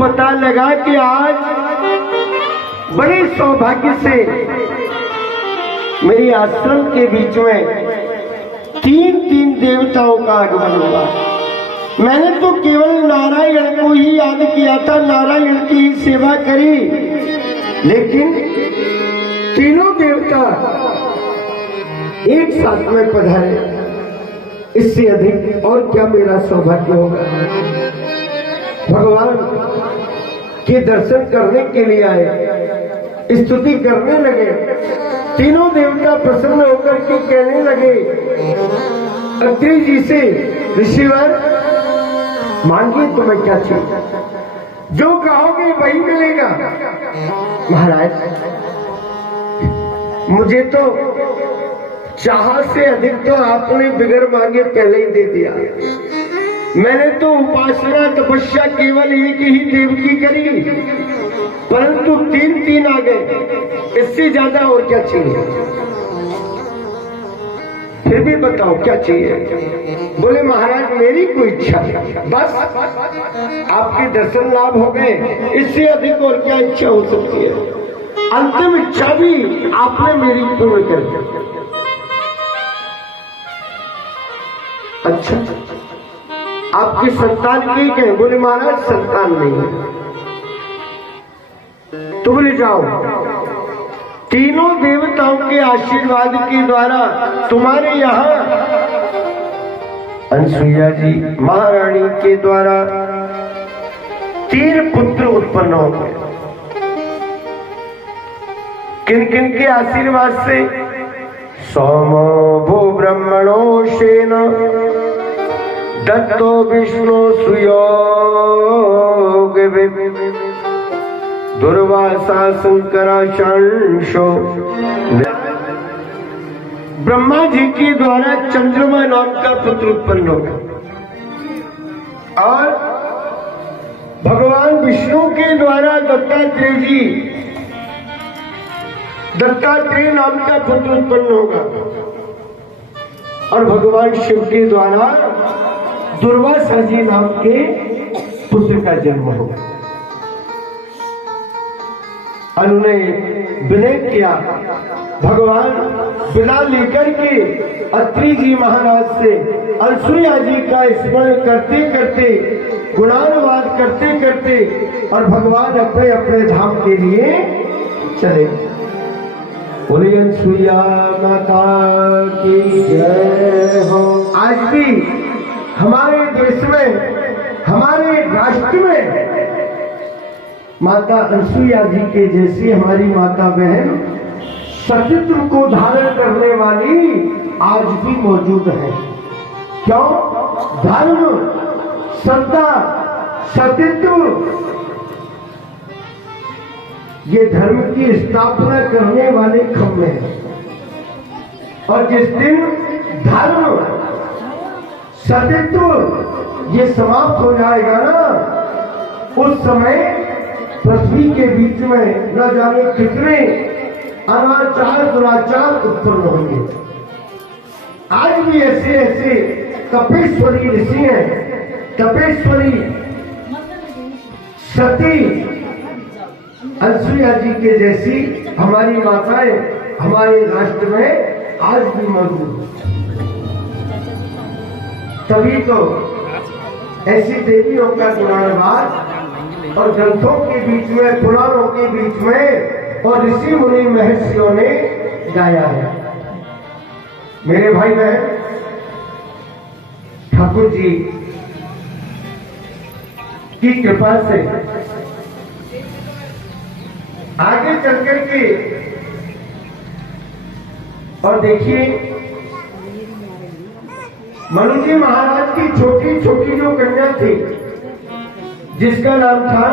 पता लगा कि आज बड़े सौभाग्य से मेरी आश्रम के बीच में तीन देवताओं का आगमन हुआ। मैंने तो केवल नारायण को ही याद किया था, नारायण की ही सेवा करी, लेकिन तीनों देवता एक साथ में पधारे। इससे अधिक और क्या मेरा सौभाग्य होगा। भगवान के दर्शन करने के लिए आए, स्तुति करने लगे। तीनों देवता प्रसन्न होकर के कहने लगे अत्रि जी से, ऋषिवर मांगिए तुम्हें क्या चाहिए, जो कहोगे वही मिलेगा। महाराज मुझे तो चाह से अधिक तो आपने बिगर मांगे पहले ही दे दिया। मैंने तो उपासना तपस्या केवल एक ही देव की करी, परंतु तीन आ गए, इससे ज्यादा और क्या चाहिए। फिर भी बताओ क्या चाहिए। बोले महाराज मेरी कोई इच्छा बस आपके दर्शन लाभ हो गए, इससे अधिक और क्या इच्छा हो सकती है। अंतिम इच्छा भी आपने मेरी पूर्ण कर दी। अच्छा आपकी संतान ठीक है। बोले महाराज संतान नहीं है। तो बोले जाओ, तीनों देवताओं के आशीर्वाद के द्वारा तुम्हारे यहाँ अनसुईया जी महारानी के द्वारा 3 पुत्र उत्पन्न हो गए। किन किन के आशीर्वाद से? सोमो भू ब्रह्मणो शेन दत्तो विष्णु सुयोग दुर्वासा शंकराचार्यो। ब्रह्मा जी के द्वारा चंद्रमा नाम का पुत्र उत्पन्न हो गया और भगवान विष्णु के द्वारा दत्तात्रेय नाम का पुत्र उत्पन्न होगा और भगवान शिव के द्वारा दुर्वासा जी नाम के पुत्र का जन्म होगा। उन्होंने विनय किया। भगवान विदा लेकर के अत्रि जी महाराज से अनसुईया जी का स्मरण करते करते, गुणानुवाद करते करते और भगवान अपने अपने धाम के लिए चले। बोले अनसुईया माता की जय हो। आज भी हमारे देश में, हमारे राष्ट्र में माता अनसुईया जी के जैसी हमारी माता बहन सतीत्व को धारण करने वाली आज भी मौजूद है। क्यों? धर्म, श्रद्धा, सतीत्व, ये धर्म की स्थापना करने वाले खम्भे हैं। और जिस दिन धर्म, सतीत्व ये समाप्त हो जाएगा ना, उस समय पृथ्वी के बीच में न जाने कितने अनाचार दुराचार उत्पन्न होंगे। आज भी ऐसे ऐसे तपेश्वरी ऋषि हैं, तपेश्वरी सती अनसुईया जी के जैसी हमारी माताएं हमारे राष्ट्र में आज भी मौजूद है। तभी तो ऐसी देवियों का गुणानुवाद और ग्रंथों के बीच में, पुराणों के बीच में और ऋषि मुनि महर्षियों ने गाया है। मेरे भाई बहन, ठाकुर जी की कृपा से आगे चल करके और देखिए मनु जी महाराज की छोटी छोटी जो कन्या थी जिसका नाम था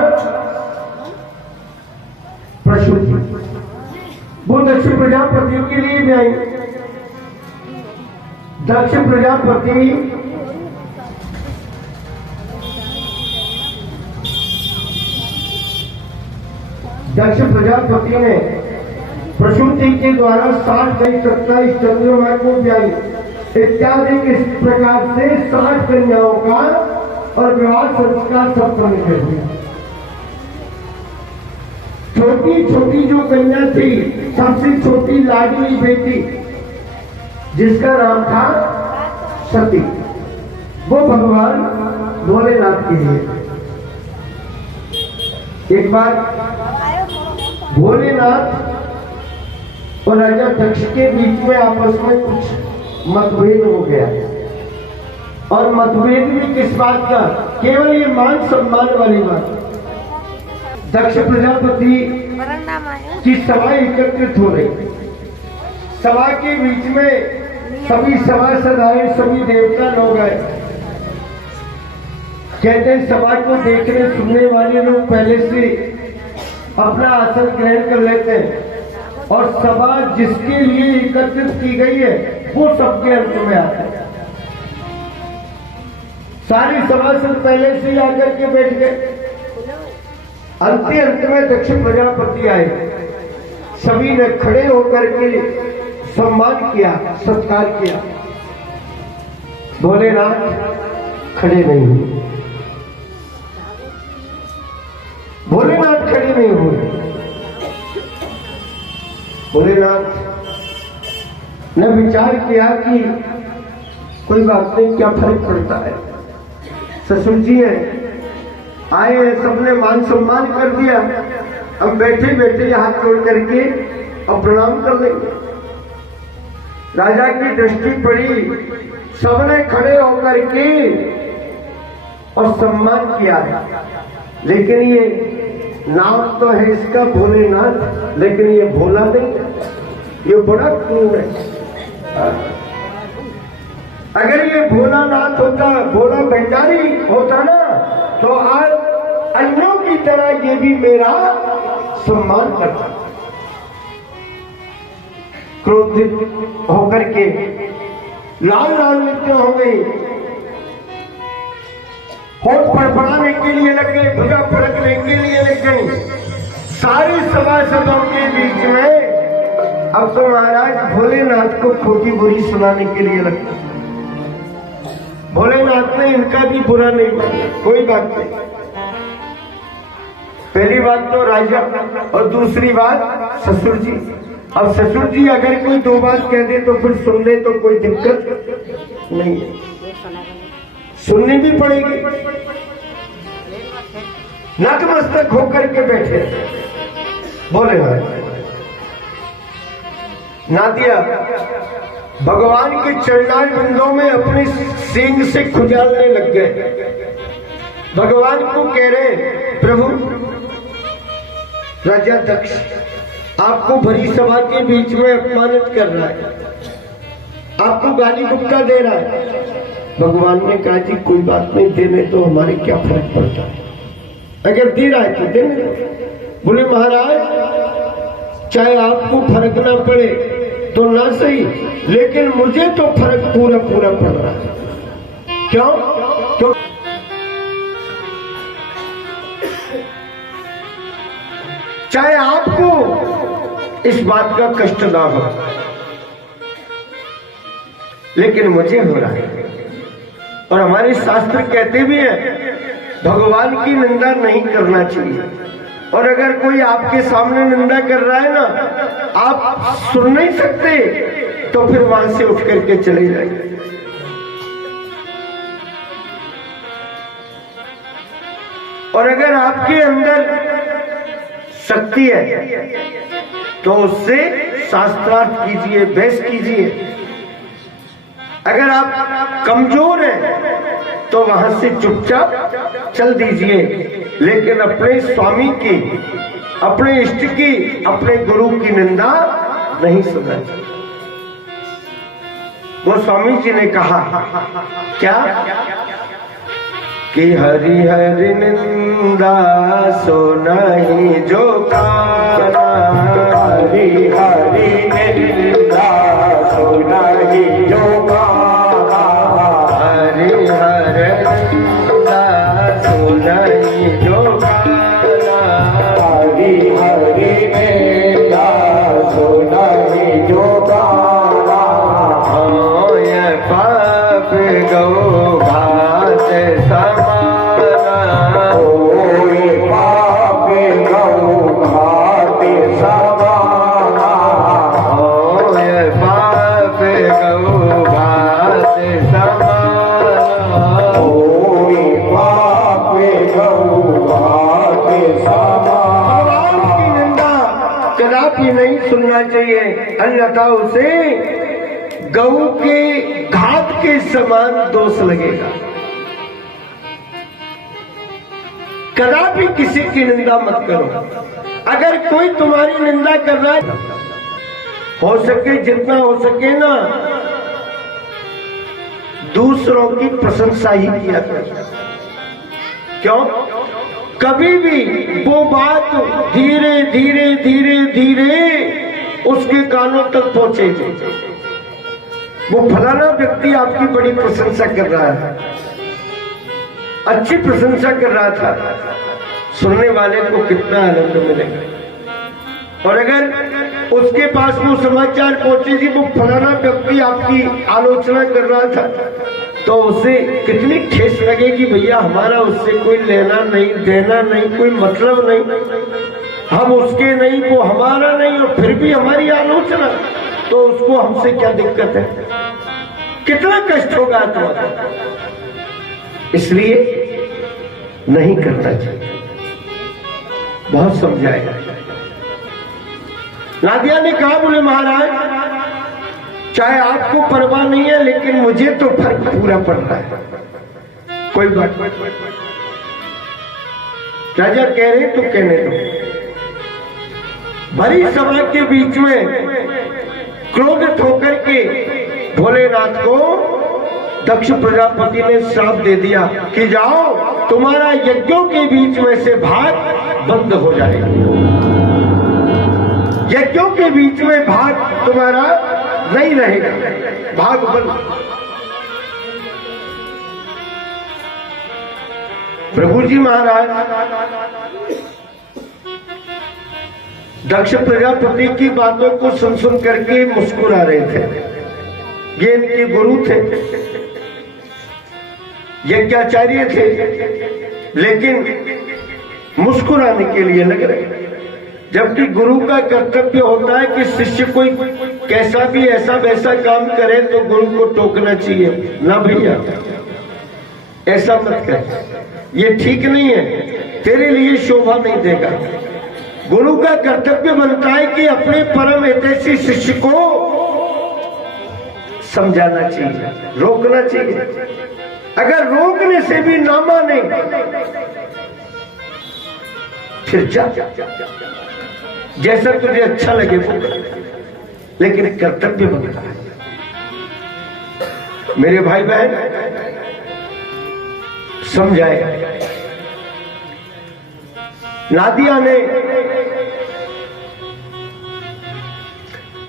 प्रसूति, वो दक्ष प्रजापति के लिए भी आई। दक्ष प्रजापति ने प्रसूति के द्वारा 60 कई 27 चंद्रमा को ब्याई इत्यादि इस प्रकार से 60 कन्याओं का और विवाह संस्कार संपन्न कर दिया। छोटी छोटी जो कन्या थी, सबसे छोटी लाडली बेटी, जिसका नाम था सती, वो भगवान भोलेनाथ के लिए। एक बार भोलेनाथ और राजा दक्ष के बीच में आपस में कुछ मतभेद हो गया, और मतभेद भी किस बात का, केवल ये मान सम्मान वाली बात। दक्ष प्रजापति की सभा एकत्रित हो रही, सभा के बीच में सभी सभासद आए, सभी देवता लोग आए। कहते हैं सभा को देखने सुनने वाले लोग पहले से अपना आसन ग्रहण कर लेते हैं, और सभा जिसके लिए एकत्रित की गई है वो सबके अंत में आते हैं। सारी सभासद पहले से ही आकर के बैठ गए। अंत में दक्ष प्रजापति आए, सभी ने खड़े होकर के सम्मान किया, सत्कार किया। भोलेनाथ खड़े नहीं हुए, भोलेनाथ खड़े नहीं हुए। भोलेनाथ ने विचार किया कि कोई बात नहीं, क्या फर्क पड़ता है, ससुर जी है, आए, सबने मान सम्मान कर दिया, अब बैठे बैठे हाथ जोड़ करके अब प्रणाम कर लेंगे। राजा की दृष्टि पड़ी, सबने खड़े होकर के और सम्मान किया, लेकिन ये नाम तो है इसका भोलेनाथ, लेकिन ये भोला नहीं, ये बड़ा क्रूर है। अगर ये भोलानाथ होता, भोला भंडारी होता ना, तो आज अन्यों की तरह ये भी मेरा सम्मान करता। क्रोधित होकर के लाल लाल नृत्य हो गई, होठ फड़फड़ाने के लिए लग गए, भुजा फड़कने के लिए लग गई। सारे सभासदों के बीच में अब तो महाराज भोलेनाथ को खोटी बुरी सुनाने के लिए लग गए। भोलेनाथ ने इनका भी बुरा नहीं माना, कोई बात नहीं। पहली बात तो राजा, और दूसरी बात ससुर जी। अब ससुर जी अगर कोई दो बात कह दे तो फिर सुन ले तो कोई दिक्कत नहीं है, सुननी भी पड़ेगी। नतमस्तक होकर के बैठे बोले नादिया भगवान के चरणार बिंदों में अपनी सींग से खुजालने लग गए। भगवान को कह रहे, प्रभु राजा दक्ष आपको भरी सभा के बीच में अपमानित कर रहा है, आपको गाली गुप्ता दे रहा है। भगवान ने कहा जी कोई बात नहीं, देने तो हमारे क्या फर्क पड़ता है, अगर दे रहा है तो देने दो। बोले महाराज चाहे आपको फर्क ना पड़े तो ना सही, लेकिन मुझे तो फर्क पूरा पूरा पड़ रहा है। क्यों? क्यों? चाहे आपको इस बात का कष्ट ना हो, लेकिन मुझे हो रहा है। और हमारे शास्त्र कहते भी हैं भगवान की निंदा नहीं करना चाहिए, और अगर कोई आपके सामने निंदा कर रहा है ना, आप सुन नहीं सकते तो फिर वहां से उठ करके चले जाइए। और अगर आपके अंदर शक्ति है तो उससे शास्त्रार्थ कीजिए, बहस कीजिए। अगर आप कमजोर हैं तो वहां से चुपचाप चल दीजिए, लेकिन अपने स्वामी की, अपने इष्ट की, अपने गुरु की निंदा नहीं सुनना चाहिए। वो स्वामी जी ने कहा क्या कि हरि हरि निंदा सुनाई जो काना, हरि हरि निंदा सुनाई जो काना, हरि हरि निंदा सुनाई जो काना, हरि हरि निंदा सुनाई जो काना, होय पाप गौ भात समाना, होय पाप गौ भात उसे गऊ के घात के समान दोष लगेगा। कदापि किसी की निंदा मत करो। अगर कोई तुम्हारी निंदा कर रहा है, हो सके जितना हो सके ना दूसरों की प्रशंसा ही किया करो। क्यों? कभी भी वो बात धीरे धीरे धीरे धीरे उसके कानों तक पहुंचेगी। वो फलाना व्यक्ति आपकी बड़ी प्रशंसा कर रहा है, अच्छी प्रशंसा कर रहा था, सुनने वाले को कितना आनंद मिलेगा। और अगर उसके पास वो समाचार पहुंचेगी वो फलाना व्यक्ति आपकी आलोचना कर रहा था, तो उसे कितनी ठेस लगेगी। भैया हमारा उससे कोई लेना नहीं देना नहीं, कोई मतलब नहीं, हम उसके नहीं वो हमारा नहीं, और फिर भी हमारी आलोचना, तो उसको हमसे क्या दिक्कत है, कितना कष्ट होगा तुम्हारा। इसलिए नहीं करना चाहिए। बहुत समझाएगा। नादिया ने कहा, बोले महाराज चाहे आपको परवाह नहीं है लेकिन मुझे तो फर्क पूरा पड़ता है। कोई बात नहीं, राजा कह रहे तो कहने दो। भरी सभा के बीच में क्रोधित होकर के भोलेनाथ को दक्ष प्रजापति ने श्राप दे दिया कि जाओ तुम्हारा यज्ञों के बीच में से भाग बंद हो जाएगा। यज्ञों के बीच में भाग तुम्हारा नहीं रहेगा, भाग बंद। प्रभु जी महाराज दक्ष प्रजापति की बातों को सुन सुन करके मुस्कुरा रहे थे। ये इनके गुरु थे, यज्ञाचार्य थे, लेकिन मुस्कुराने के लिए लग रहे। जबकि गुरु का कर्तव्य होता है कि शिष्य कोई कैसा भी ऐसा वैसा काम करे तो गुरु को टोकना चाहिए, ना भैया ऐसा मत कर, ये ठीक नहीं है, तेरे लिए शोभा नहीं देगा। गुरु का कर्तव्य बनता है कि अपने परम हितैषी शिष्य को समझाना चाहिए, रोकना चाहिए। अगर रोकने से भी ना माने फिर जा, जैसा तुझे अच्छा लगे वो, लेकिन कर्तव्य बनता है। मेरे भाई बहन समझाए। नादिया ने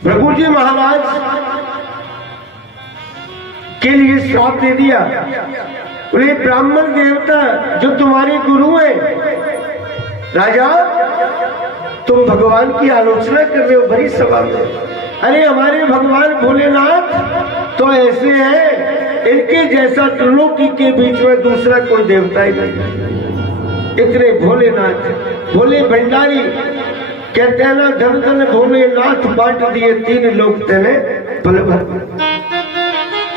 प्रभु जी महाराज के लिए श्राप दे दिया। बोले ब्राह्मण देवता जो तुम्हारे गुरु हैं, राजा तुम भगवान की आलोचना कर रहे हो भरी सभा में। अरे हमारे भगवान भोलेनाथ तो ऐसे हैं, इनके जैसा त्रिलोकी के बीच में दूसरा कोई देवता ही नहीं। इतने भोलेनाथ, भोले भंडारी कहते हैं ना, धन धन भोलेनाथ बांट दिए तीन लोग तेने पल भर।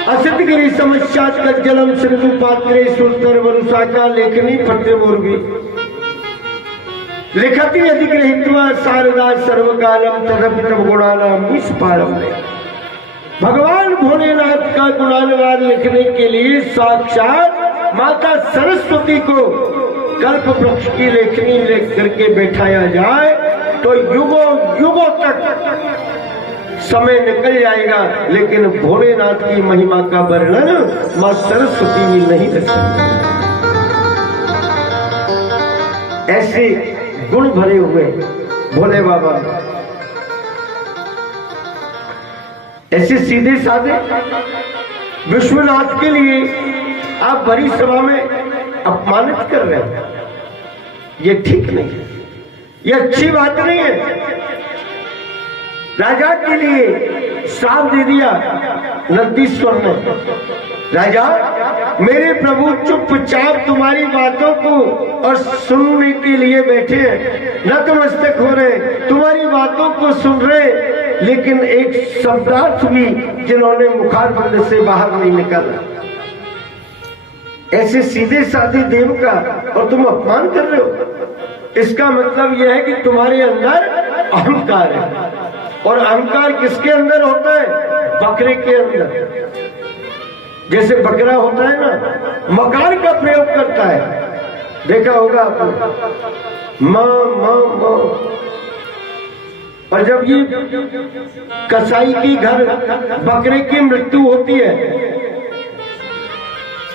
असतगिरी समस्या का जलम सिंधु पात्रे सुस्तर वरुषाका लेखनी पत्र मुर्गी लिखती अधिग्रहित्वा शारदा सर्वकालम तदपितम गुणानाम निष्पारम। भगवान भोलेनाथ का गुणानुवाद लिखने के लिए साक्षात माता सरस्वती को कल्प वृक्ष की लेखनी लिख करके बैठाया जाए तो युगों युगों तक समय निकल जाएगा, लेकिन भोलेनाथ की महिमा का वर्णन मां सरस्वती भी नहीं कर सकती। ऐसे गुण भरे हुए भोले बाबा, ऐसे सीधे साधे विश्वनाथ के लिए आप बड़ी सभा में अपमानित कर रहे हैं। ये ठीक नहीं है, ये अच्छी बात नहीं है। राजा के लिए श्राप दे दिया नंदीश्वर ने। राजा मेरे प्रभु चुपचाप तुम्हारी बातों को और सुनने के लिए बैठे हैं, नतमस्तक हो रहे, तुम्हारी बातों को सुन रहे, लेकिन एक शब्दार्थ भी जिन्होंने मुखारबंद से बाहर नहीं निकाला। ऐसे सीधे साधे देव का और तुम अपमान कर रहे हो। इसका मतलब यह है कि तुम्हारे अंदर अहंकार है। और अहंकार किसके अंदर होता है? बकरे के अंदर। जैसे बकरा होता है ना, मकार का प्रयोग करता है, देखा होगा आपने, मां मां मां। और जब ये कसाई की घर बकरे की मृत्यु होती है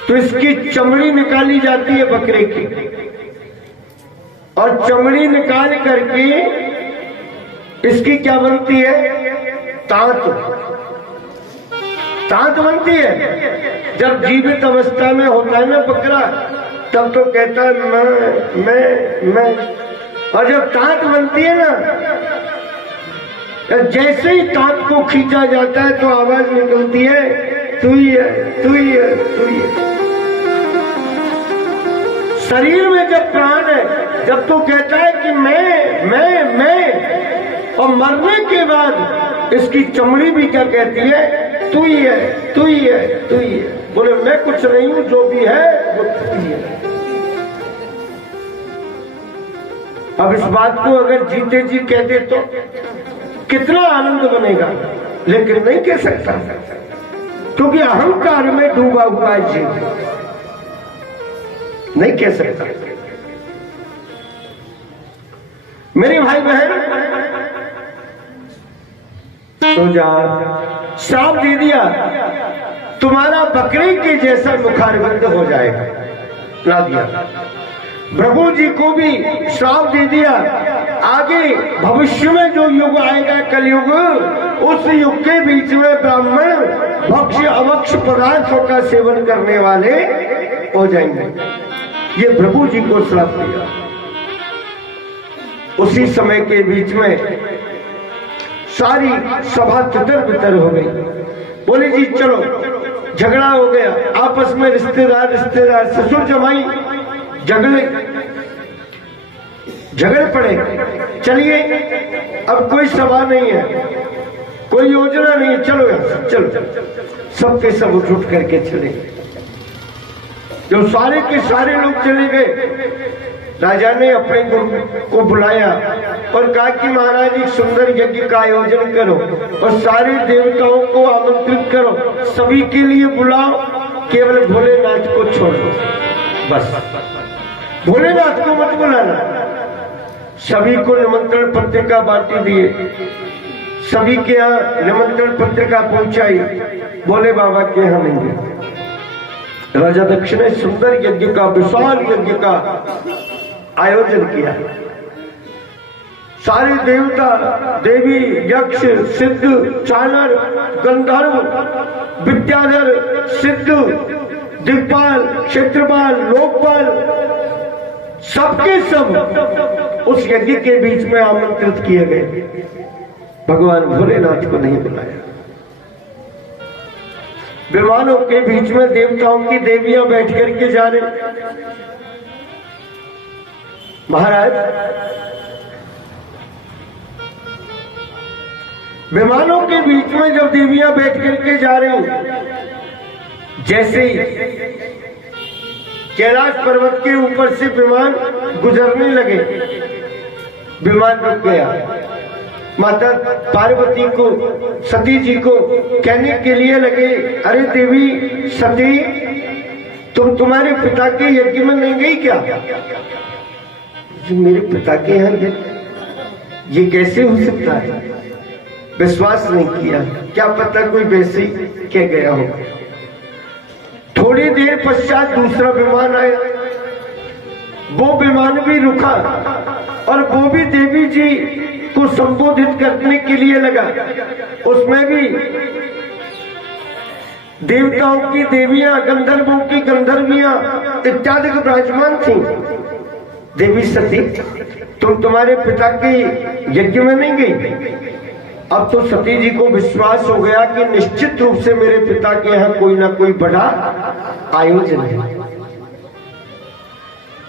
तो इसकी चमड़ी निकाली जाती है बकरे की, और चमड़ी निकाल करके इसकी क्या बनती है? तांत। तांत बनती है। जब जीवित अवस्था में होता है ना बकरा, तब तो कहता है मैं। और जब तांत बनती है ना, जैसे ही तांत को खींचा जाता है तो आवाज निकलती है, तू ही है, तू ही है, तू ही है। शरीर में जब प्राण है, जब तो कहता है कि मैं, और मरने के बाद इसकी चमड़ी भी क्या कहती है? तू ही है, तू ही है, तू ही है। बोले मैं कुछ नहीं हूं, जो भी है वो तू ही है। अब इस बात को अगर जीते जी कह दे तो कितना आनंद बनेगा, लेकिन नहीं कह सकता, क्योंकि अहंकार में डूबा हुआ है जीव, नहीं कह सकता। मेरे भाई बहन, तो जा श्राप दे दिया, तुम्हारा बकरे के जैसा मुखारबंद हो जाएगा, ला दिया। प्रभु जी को भी श्राप दे दिया, आगे भविष्य में जो युग आएगा कलयुग, उस युग के बीच में ब्राह्मण भक्ष्य अभक्ष्य पदार्थों का सेवन करने वाले हो जाएंगे। ये प्रभु जी को श्राप दिया। उसी समय के बीच में सारी सभा तितर बितर हो गई। बोले जी चलो, झगड़ा हो गया आपस में, रिश्तेदार ससुर जमाई झगड़े पड़े। चलिए अब कोई सभा नहीं है, कोई योजना नहीं है, चलो यार चलो। सबके सब उठ करके चले। जो सारे के सारे लोग चले गए, राजा ने अपने गुरु को बुलाया और कहा कि महाराज एक सुंदर यज्ञ का आयोजन करो और सारे देवताओं को आमंत्रित करो, सभी के लिए बुलाओ, केवल भोलेनाथ को छोड़ो, बस भोलेनाथ को मत बुलाना। सभी को निमंत्रण पत्रिका बांटी दिए, सभी के यहाँ निमंत्रण पत्रिका पहुंचाई, बोले बाबा के यहाँ नहीं गए। राजा दक्ष ने सुंदर यज्ञ का, विशाल यज्ञ का आयोजन किया। सारे देवता देवी, यक्ष, सिद्ध, चानर, गंधर्व, विद्याधर, सिद्ध, दिक्पाल, क्षेत्रपाल, लोकपाल, सबके सब उस यज्ञ के बीच में आमंत्रित किए गए। भगवान भोलेनाथ को नहीं बुलाया। विमानों के बीच में देवताओं की देवियां बैठ करके जा रहे। महाराज, विमानों के बीच में जब देवियां बैठ करके जा रही हूं, जैसे ही कैलाश पर्वत के ऊपर से विमान गुजरने लगे, विमान रुक गया। माता पार्वती को, सती जी को कहने के लिए लगे, अरे देवी सती, तुम तुम्हारे पिता के यज्ञ में नहीं गई क्या? मेरे पिता के यहाँ ये कैसे हो सकता है? विश्वास नहीं किया, क्या पता कोई वैसे कह गया हो। थोड़ी देर पश्चात दूसरा विमान आया, वो विमान भी रुका और वो भी देवी जी को संबोधित करने के लिए लगा। उसमें भी देवताओं की देवियां, गंधर्वों की गंधर्वियां इत्यादि विराजमान थी। देवी सती, तुम तुम्हारे पिता के यज्ञ में नहीं गई? अब तो सती जी को विश्वास हो गया कि निश्चित रूप से मेरे पिता के यहाँ कोई ना कोई बड़ा आयोजन है,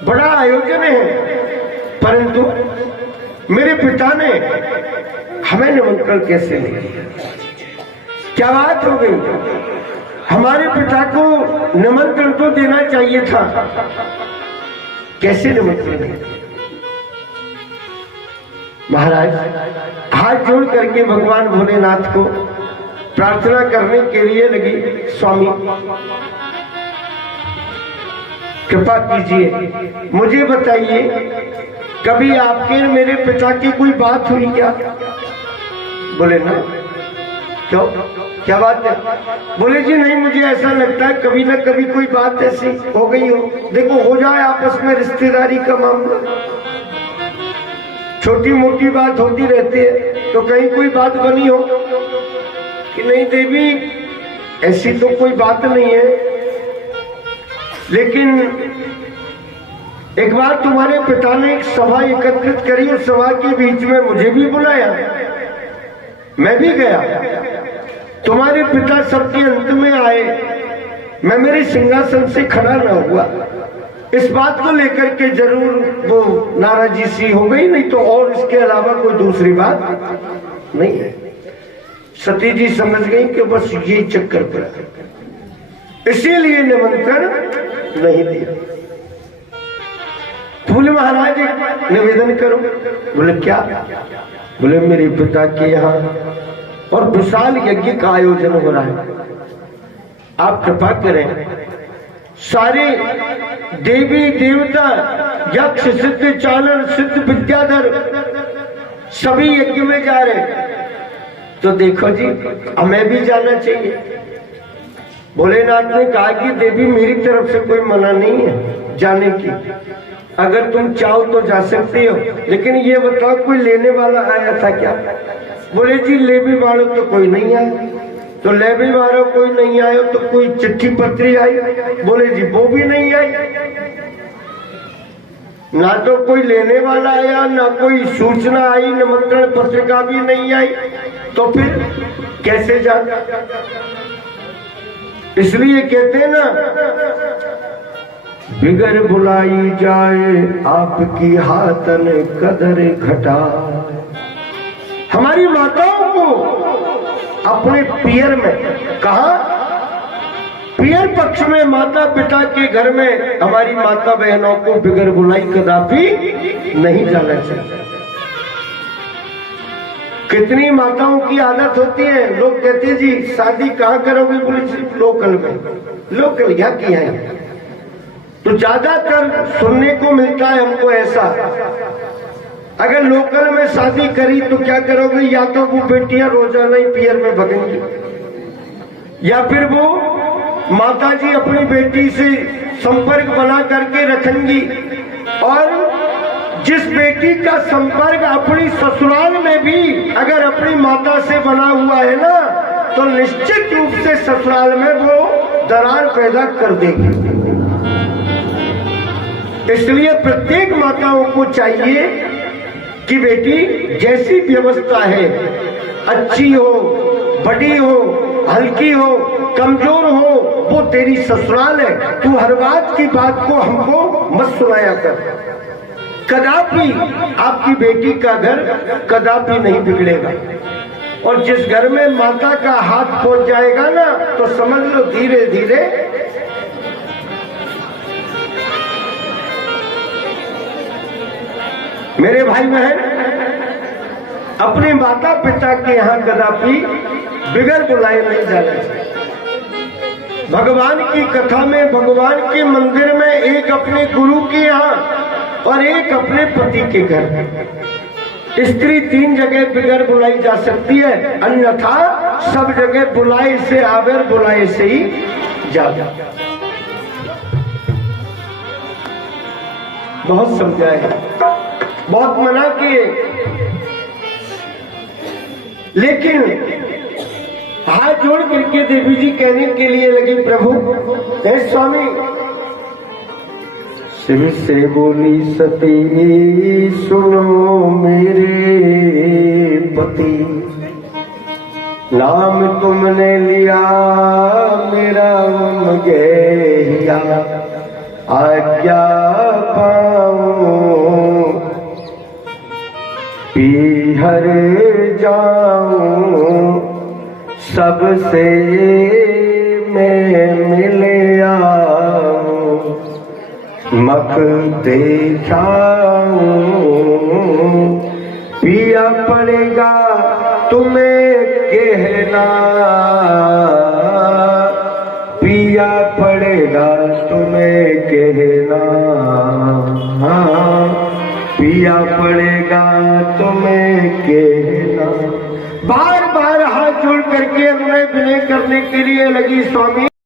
बड़ा आयोजन है। परंतु मेरे पिता ने हमें निमंत्रण कैसे नहीं दिया? क्या बात हो गई? हमारे पिता को निमंत्रण तो देना चाहिए था, कैसे निमंत्रण नहीं? महाराज हाथ जोड़ करके भगवान भोलेनाथ को प्रार्थना करने के लिए लगी, स्वामी कृपा कीजिए, मुझे बताइए कभी आपके मेरे पिता की कोई बात हुई क्या? बोले ना, क्यों, क्या बात है? बोले जी नहीं, मुझे ऐसा लगता है कभी ना कभी कोई बात ऐसी हो गई हो, देखो हो जाए आपस में रिश्तेदारी का मामला, छोटी मोटी बात होती रहती है, तो कहीं कोई बात बनी हो कि नहीं देवी ऐसी तो कोई बात नहीं है, लेकिन एक बार तुम्हारे पिता ने एक सभा एकत्रित करी, उस सभा के बीच में मुझे भी बुलाया, मैं भी गया, तुम्हारे पिता सबके अंत में आए, मैं मेरे सिंहासन से खड़ा न हुआ, इस बात को लेकर के जरूर वो नाराजी सी हो गई, नहीं तो और इसके अलावा कोई दूसरी बात नहीं है। सती जी समझ गई कि बस ये चक्कर पड़ा, इसीलिए निमंत्रण नहीं दिया। बोले महाराज एक निवेदन करो। बोले क्या? बोले मेरे पिता के यहाँ और विशाल यज्ञ का आयोजन हो रहा है, आप कृपा करें, सारे देवी देवता यक्ष सिद्ध चानर सिद्ध विद्याधर सभी यज्ञ में जा रहे, तो देखो जी हमें भी जाना चाहिए। भोलेनाथ ने कहा कि देवी मेरी तरफ से कोई मना नहीं है जाने की, अगर तुम चाहो तो जा सकते हो, लेकिन ये बताओ कोई लेने वाला आया था क्या? बोले जी लेवी वालों तो कोई नहीं आया। तो लेवी वालों कोई नहीं आया तो कोई चिट्ठी पत्री आई? बोले जी वो भी नहीं आई, ना तो कोई लेने वाला आया, ना कोई सूचना आई, निमंत्रण पत्रिका भी नहीं आई, तो फिर कैसे जा? इसलिए कहते हैं ना, बिगर बुलाई जाए आपकी हाथन कदर घटा। हमारी माताओं को अपने पियर में, कहा पियर पक्ष में माता पिता के घर में हमारी माता बहनों को बिगर बुलाई कदापि नहीं जाना चाहिए। कितनी माताओं की आदत होती है, लोग कहते हैं जी शादी कहाँ करोगे? बोले लोकल में। लोकल क्या किया है? तो ज्यादातर सुनने को मिलता है हमको ऐसा, अगर लोकल में शादी करी तो क्या करोगे? या तो वो बेटियां रोजाना ही पियर में भगेंगी, या फिर वो माता जी अपनी बेटी से संपर्क बना करके रखेंगी, और जिस बेटी का संपर्क अपनी ससुराल में भी अगर अपनी माता से बना हुआ है ना, तो निश्चित रूप से ससुराल में वो दरार पैदा कर देगी। इसलिए प्रत्येक माताओं को चाहिए कि बेटी जैसी व्यवस्था है, अच्छी हो, बड़ी हो, हल्की हो, कमजोर हो, वो तेरी ससुराल है, तू हर बात की बात को हमको मत सुनाया कर। कदापि आपकी बेटी का घर कदापि नहीं बिगड़ेगा, और जिस घर में माता का हाथ पहुंच जाएगा ना, तो समझ लो धीरे धीरे मेरे भाई बहन अपने माता पिता के यहाँ कदापि बिगर बुलाए नहीं जाना चाहिए। भगवान की कथा में, भगवान के मंदिर में एक अपने गुरु के यहाँ और एक अपने पति के घर। स्त्री 3 जगह बिगर बुलाई जा सकती है, अन्यथा सब जगह बुलाए से आवर, बुलाए से ही जा। बहुत समझाए, बहुत मना किए, लेकिन हाथ जोड़ करके देवी जी कहने के लिए लगी, प्रभु हे स्वामी। शिव से बोली सती सुनो मेरे पति, नाम तुमने लिया मेरा गया, आज्ञा पाऊं पीहर जाऊं, सबसे मैं मिले आऊं, मख देखाऊं, पी पड़ेगा तुम्हें कहना, पिया पड़ेगा तुम्हें कहना, पिया पड़ेगा तुम्हें कहना। बार बार हाथ जोड़ करके उन्हें विनय करने के लिए लगी, स्वामी